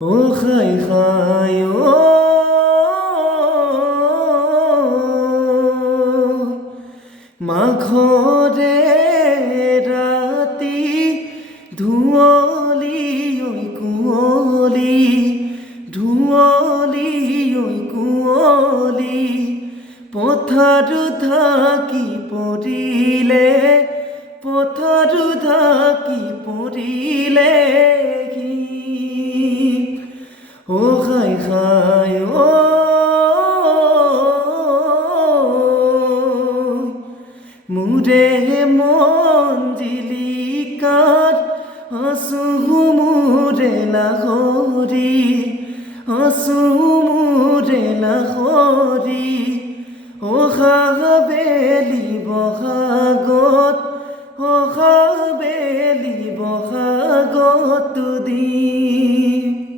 ও খাই খাই ও মাখরে রাতি ধুঁয়লি ওই কুঁয়লি ধুঁয়লি ওই কুঁয়লি পথারু থাকি পড়িলে পথারু থাকি পড়িলে ও খাই খাই ও মুরে মঞ্জিলিকার আসু মুরে লাহরি আসু মুরে লাহরি ও হাবেলি বহাগত ও হাবেলি বহাগত দিন